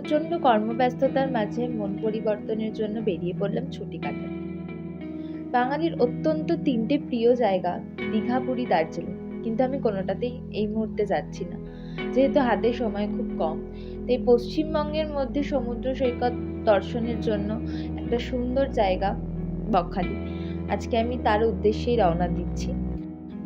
প্রচণ্ড কর্মব্যস্ততার মাঝে মন পরিবর্তনের জন্য বেরিয়ে পড়লাম ছুটি কাটাতে। বাঙালির অত্যন্ত ৩টে প্রিয় জায়গা দীঘা, পুরী, দার্জিলিং। কিন্তু আমি কোনোটাতেই এই মুহূর্তে যাচ্ছি না। যেহেতু হাতে সময় খুব কম, তাই পশ্চিমবঙ্গের মধ্যে সমুদ্র সৈকত দর্শনের জন্য একটা সুন্দর জায়গা বকখালি। আজকে আমি তার উদ্দেশ্যেই রওনা দিচ্ছি।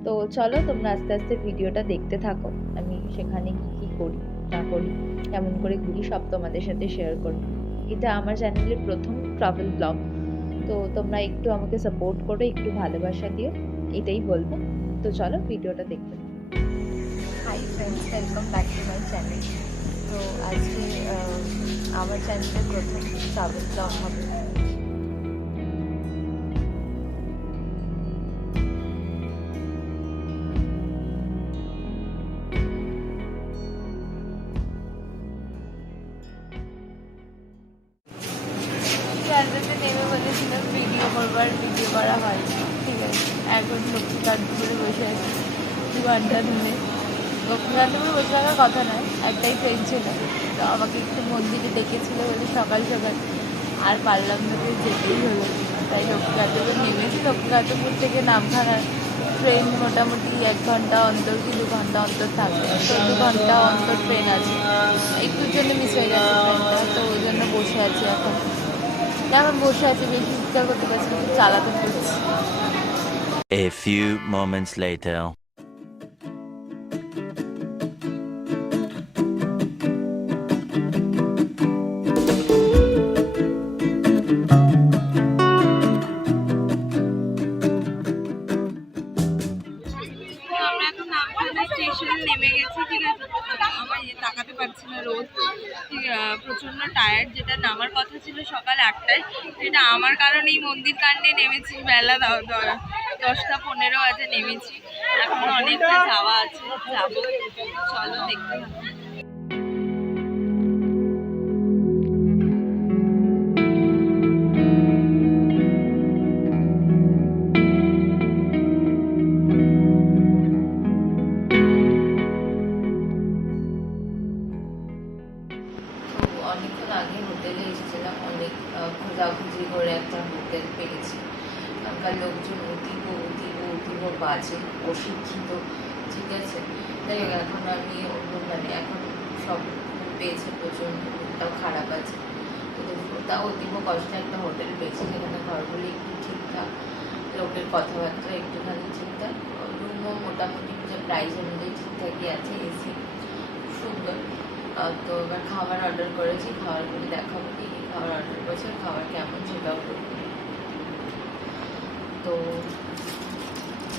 তো চলো তোমরা আস্তে আস্তে ভিডিওটা দেখতে থাকো। আমি সেখানে কি করি না করি, কেমন করে ঘুরি, সব তোমাদের সাথে শেয়ার করবো। এটা আমার চ্যানেলের প্রথম ট্রাভেল ব্লগ। তো তোমরা একটু আমাকে সাপোর্ট করো, একটু ভালোবাসা দিও, এটাই বলবো। তো চলো ভিডিওটা দেখতে থাকো। Hi friends, welcome back to my channel. তো আজকে আমার চ্যানেলের প্রথম ট্রাভেল ব্লগ হবে। ক্যালকাতে নেমে বলেছিলাম ভিডিও করবার, ভিডিও করা হয়নি। ঠিক আছে, এখন লক্ষ্মীকান্তপুরে বসে আছি 2 ঘন্টা ধরে। লক্ষ্মীকান্তপুরে বসে থাকার কথা নয়, একটাই ট্রেন ছিল। তো আমাকে একটু মন্দিরে ডেকেছিল বলে সকাল সকাল আর পারলাম না, যেতেই হলো। তাই লক্ষ্মীকান্তপুর নেমেছি। লক্ষ্মীকান্তপুর থেকে নামখানা ট্রেন মোটামুটি 1 ঘন্টা অন্তর কি 2 ঘন্টা অন্তর থাকবে। তো 2 ঘন্টা অন্তর ট্রেন আছে, একটুর জন্য মিস হয়ে গেছে ট্রেনটা। তো ওই জন্য বসে আছি এখন বসে আছি, বেশি ইচ্ছা করতে পারছি না, চালাতে পারছি। A few moments later. আমরা এখন নামখানা স্টেশনে নেমে গেছি। ঠিক আছে, আমার তাকাতে পারছি না, রোদ প্রচণ্ড টায়ার্ড। যেটা নামার কথা ছিল সকাল 8টায়, সেটা আমার কারণেই মন্দির কাণ্ডে নেমেছি বেলা 10টা 15 আছে নেমেছি। এখন অনেকটা যাওয়া আছে, যাবো। চলো দেখতে থাকো। অনেকক্ষণ আগে হোটেলে এসেছিলাম, অনেক খোঁজাখুঁজি করে একটা হোটেল পেয়েছি। এখানকার লোকজন অতীব বাজে, অশিক্ষিত। ঠিক আছে, তাই এখন আমি এখন সব পেয়েছে, প্রচণ্ড মনটাও খারাপ আছে। তাও অতীব কষ্টে একটা হোটেল পেয়েছি, যেখানে ঘরগুলি একটু ঠিকঠাক, লোকের কথাবার্তা একটুখানি ঠিকঠাক, রুমও মোটামুটি যে প্রাইস অনুযায়ী ঠিকঠাকই আছে, এসি সুন্দর। তো এবার খাবার অর্ডার করেছি, খাবারগুলি দেখাবো, কি কী খাবার অর্ডার করেছি, খাবার কেমন সেটাও করবো। তো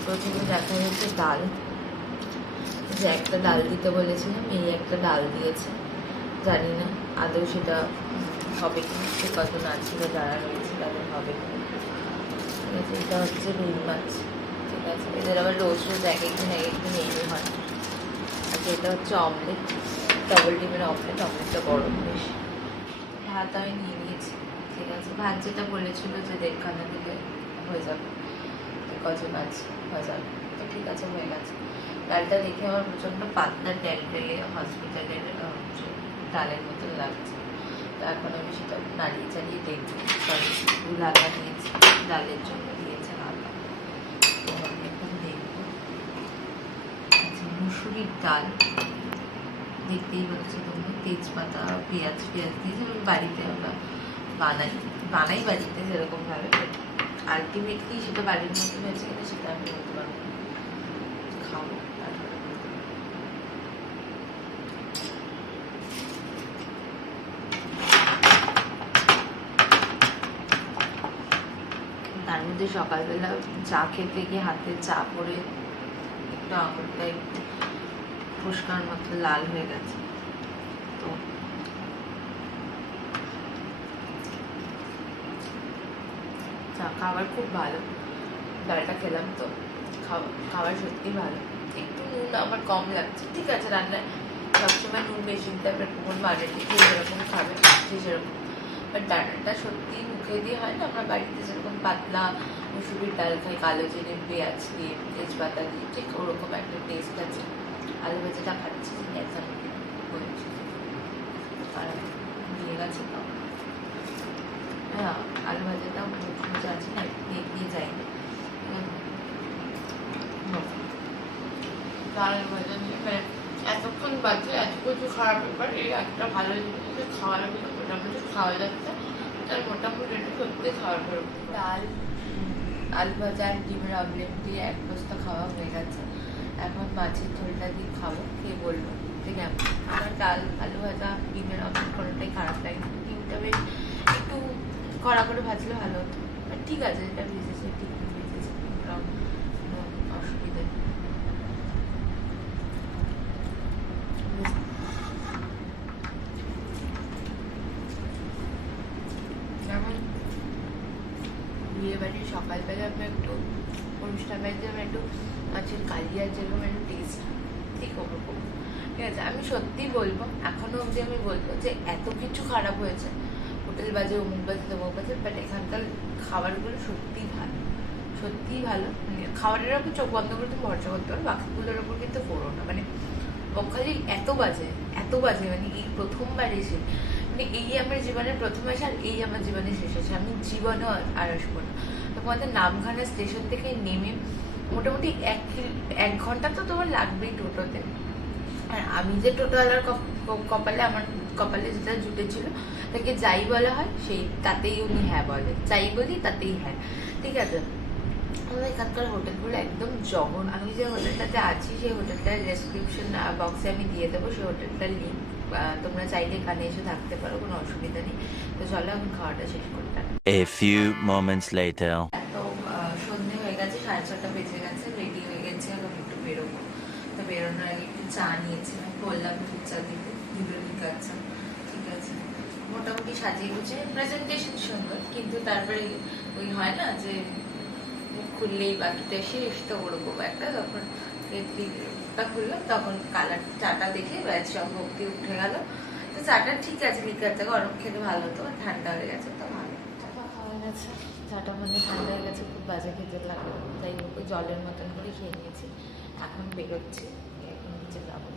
প্রথমে দেখা যাচ্ছে ডাল, যে একটা ডাল দিতে বলেছিলাম, এই একটা ডাল দিয়েছে। জানি না আদৌ সেটা হবে কি, সে কত না ছিল যারা রয়েছে তাদের হবে কি। ঠিক আছে, এটা হচ্ছে রুই মাছ। ঠিক আছে, এদের আবার রোজ রোজ এক একদিন এই হয়। আচ্ছা, এটা হচ্ছে অমলেট, ডবল ডিমের অমলেট। অমলেটটা গরম বেশ। ভাত আমি নিয়ে নিয়েছি। ঠিক আছে, ভাত যেটা বলেছিল যে 1.5 দিলে হয়ে যাবে, কজন আছে হয়ে যাবে। তো ঠিক আছে, হয়ে গেছে। ডালটা দেখে আমার প্রচণ্ড পাতলা ডেলে হসপিটালের ডালের মতন লাগছে। তো এখন আমি সেটা নাড়িয়ে চালিয়ে দেখবো। সরি, ভুল আদা দিয়েছি, ডালের জন্য দিয়েছে আদা। তো আমি এখন দেখবো। আচ্ছা, মুসুরির ডাল দেখতেই হচ্ছে, তোমরা তেজপাতা পেঁয়াজ দিয়েছে। আমি বাড়িতে আমরা বানাই বাড়িতে যেরকমভাবে, আলটিমেটলি সেটা বাড়ির মধ্যে হয়েছে কিনা সেটা আমি বলতে পারবো, খাবো। তার মধ্যে সকালবেলা চা খেতে গিয়ে হাতে চা পড়ে একটু আঙুলটা একটু ফুসকার মতো লাল হয়ে গেছে। তো চা খাবার খুব ভালো, ডালটা খেলাম তো খাবার সত্যি ভালো। একটু নুন আমার কম লাগছে। ঠিক আছে, রান্নায় সবসময় নুন বেশি দিতে হবে, কোন বাড়িতে যেরকম খাবে সে সেরকম। বাট ডালটা সত্যি মুখে দিয়ে হয় না, আমরা বাড়িতে যেরকম পাতলা মুসুরির ডাল খাই, কালো জিরে পেঁয়াজ দিয়ে তেজপাতা দিয়ে, ঠিক ওরকম একটা টেস্ট আছে। আলু ভাজাটা খাচ্ছি, হয়েছে খারাপ। দিয়ে গেছে তো। হ্যাঁ, আলু ভাজাটা মজা আছে না, দিয়ে যায়নি। আলু ভাজা নিয়ে এতক্ষণ বাজে এত কিছু খারাপ ব্যাপার, এই একটা ভালো জিনিস খাওয়ার মোটামুটি খাওয়া যাচ্ছে, তার মোটামুটি সত্যি খাওয়ার পর ডাল, আলু ভাজা আর ডিমের অমলেট দিয়ে এক বস্তা খাওয়া হয়ে গেছে। এখন মাছের ঝোলটা দিয়ে খাবো, খেয়ে বলবো যে কেমন। আমার ডাল, আলু ভাজা, ডিমের অমলেট কোনোটাই খারাপ লাগে না। ডিমটা বেশ একটু কড়া করে ভাজলে ভালো হতো, ঠিক আছে, এটা ভেজেছে ঠিক ভেজেছে, কোনো অসুবিধা নেই। যেমন বিয়ে বাড়ির সকালবেলা আমরা একটু অনুষ্ঠান বাড়িতে আমরা একটু মাছের কালিয়ার যেরকম একটু টেস্ট, ঠিক ওরকম। ঠিক আছে, আমি সত্যি বলবো, এখনো অবধি আমি বলবো যে এত কিছু খারাপ হয়েছে, হোটেল বাজে, অমুক বাজে, তমুক বাজে, বাট এখানকার খাবারগুলো সত্যিই ভালো, সত্যিই ভালো। মানে খাবারের ওপর চোখ বন্ধ করে তুমি ভরসা করতে পারো, বাকিগুলোর ওপর কিন্তু করো না। মানে বকখালি এত বাজে, মানে এই প্রথমবার এসে, মানে এই আমার জীবনের প্রথম আসে আর এই আমার জীবনের শেষ আসে, আমি জীবনেও আর আসবো না। তোমাদের নামখানা স্টেশন থেকে নেমে মোটামুটি 1 ঘন্টা তো তোমার লাগবেই টোটোতে। আর আমি যে টোটোওয়ালার কপালে, আমার কপালে যেটা জুটেছিল, তাকে যাই বলা হয় সেই তাতেই উনি হ্যাঁ বলে, যাই বলি তাতেই হ্যাঁ। ঠিক আছে, আমাদের এখানকার হোটেলগুলো একদম জঘন্য। আমি যে হোটেলটাতে আছি সেই হোটেলটার ডেসক্রিপশন বক্সে আমি দিয়ে দেবো, সেই হোটেলটার লিঙ্ক, তোমরা চাইলে এখানে এসে থাকতে পারো, কোনো অসুবিধা নেই। তো চলো এখন খাওয়াটা শেষ করতে। A few moments later. তো সন্ধে হয়ে গেছে, 6:30 বেজে গেছে, রেডি হয়ে গেছে, এখন একটু বেরোবো। তো বেরোনোর আগে একটু চা নিয়েছিলাম, বললাম দুধ চা দিতে, দিল লিখাচ্ছা। ঠিক আছে, মোটামুটি সাজিয়ে গুছিয়ে, প্রেজেন্টেশন সুন্দর, কিন্তু তারপরে ওই হয় না যে মুখ খুললেই বাকিটা শেষ, তো ওরকম একটা, তখন লিপটা খুললাম, তখন কালার চাটা দেখে ব্যাস সব ভক্তি উঠে গেল। তো চাটা ঠিক আছে, লিকারটা গরম খেতে ভালো হতো, ঠান্ডা হয়ে গেছে তো ভালো। চাটা খাওয়া গেছে, চাটা মানে ঠান্ডা হয়ে গেছে, খুব বাজে খেতে লাগলো, তাই হোক জলের মতন করে খেয়ে নিয়েছি। এখন বেরোচ্ছি, এখন নিচে যাবো।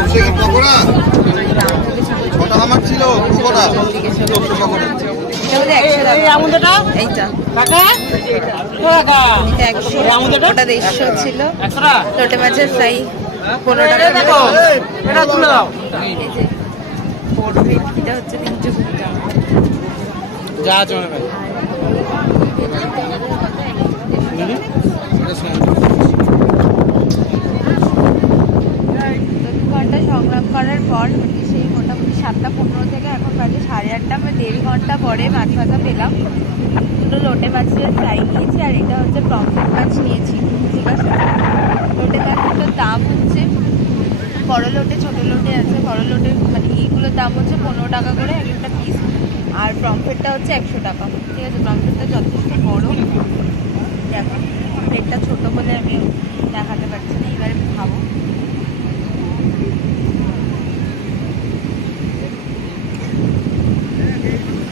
সরষে কি পকোড়া? ওটা আমার ছিল পকোড়া। সরষে পকোড়া। এইটা ওটা 150 ছিল। লোটে মাছের ফ্রাই 15 টাকা। এটা হচ্ছে 320 টাকা। ঘন্টা সংগ্রাম করার পর সেই মোটামুটি 7:15 থেকে এখন বাজে 8:30, আমরা 1.5 ঘন্টা পরে মাছ ভাজা পেলাম। দুটো লোটে মাছের ফ্রাই নিয়েছি আর এটা হচ্ছে পমফ্রেট মাছ নিয়েছি। ঠিক আছে, লোটে মাছটার দাম হচ্ছে, বড় লোটে ছোট লোটে আছে। বড় লোটে মানে এইগুলোর দাম হচ্ছে 15 টাকা করে এক একটা পিস, আর পমফ্রেটটা হচ্ছে 100 টাকা। ঠিক আছে, পমফ্রেটটা যথেষ্ট বড়। দেখো প্লেটটা ছোট বলে আমি দেখাতে পারছি না, এবারে খাবো।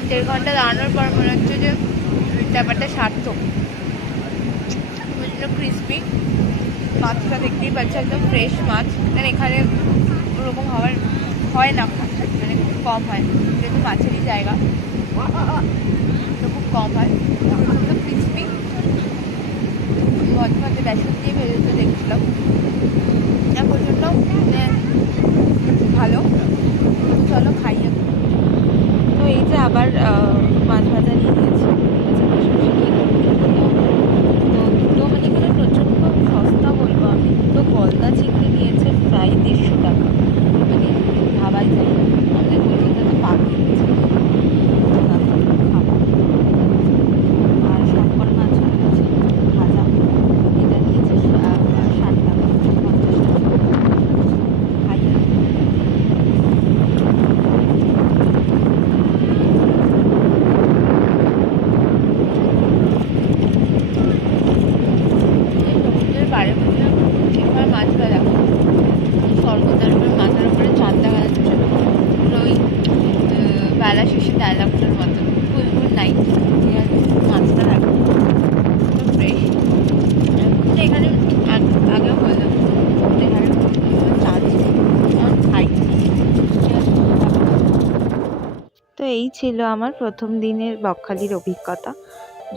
দেড় ঘন্টা দাঁড়ানোর পর মনে হচ্ছে যে ব্যাপারটা সার্থক। ক্রিসপি মাছটা দেখতেই পাচ্ছি, একদম ফ্রেশ মাছ। মানে এখানে ওরকম হয় না, মানে খুব কম হয়, যেহেতু মাছেরই জায়গা তো খুব কম হয়। একদম ক্রিসপি মাঝে মাঝে বেসন দিয়ে ভেজে দেখছিলাম, এটা প্রচণ্ড ভালো। চলো খাইয়ে। তো এই যে আবার মাছ ভাজা নিয়ে নিয়েছি। তো দুটো মানে এখানে প্রচণ্ড সস্তা বলবো আমি। দুটো গলদা চিংড়ি নিয়েছে প্রায় 150 টাকা, মানে ভাবাই যায়। আমাদের কলকাতা তো পাখি খাবো। আর শঙ্কর মাছ নিয়েছে ভাজা, এটা নিয়েছে 60 টাকা, 50 টাকা। খাইয়ে বাড়ির মধ্যে এবার মাছ ভাজা সর্বদার উপরে মাথার উপরে চাঁদ দেখা যাচ্ছে। ওই বেলা শেষে ডায়লগটার মতো ফুলফুল নাইট। ঠিক আছে, মাছটা রাখো ফ্রেশ। এখানে আগেও বললাম এখানে চাঁদ খাই। তো এই ছিল আমার প্রথম দিনের বকখালির অভিজ্ঞতা।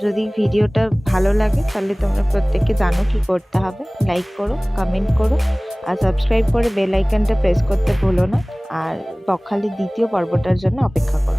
যদি ভিডিওটা ভালো লাগে তাহলে তোমরা প্রত্যেকে জানো কি করতে হবে। লাইক করো, কমেন্ট করো আর সাবস্ক্রাইব করে বেল আইকনটা প্রেস করতে ভুলো না। আর বকখালির দ্বিতীয় পর্বটার জন্য অপেক্ষা করো।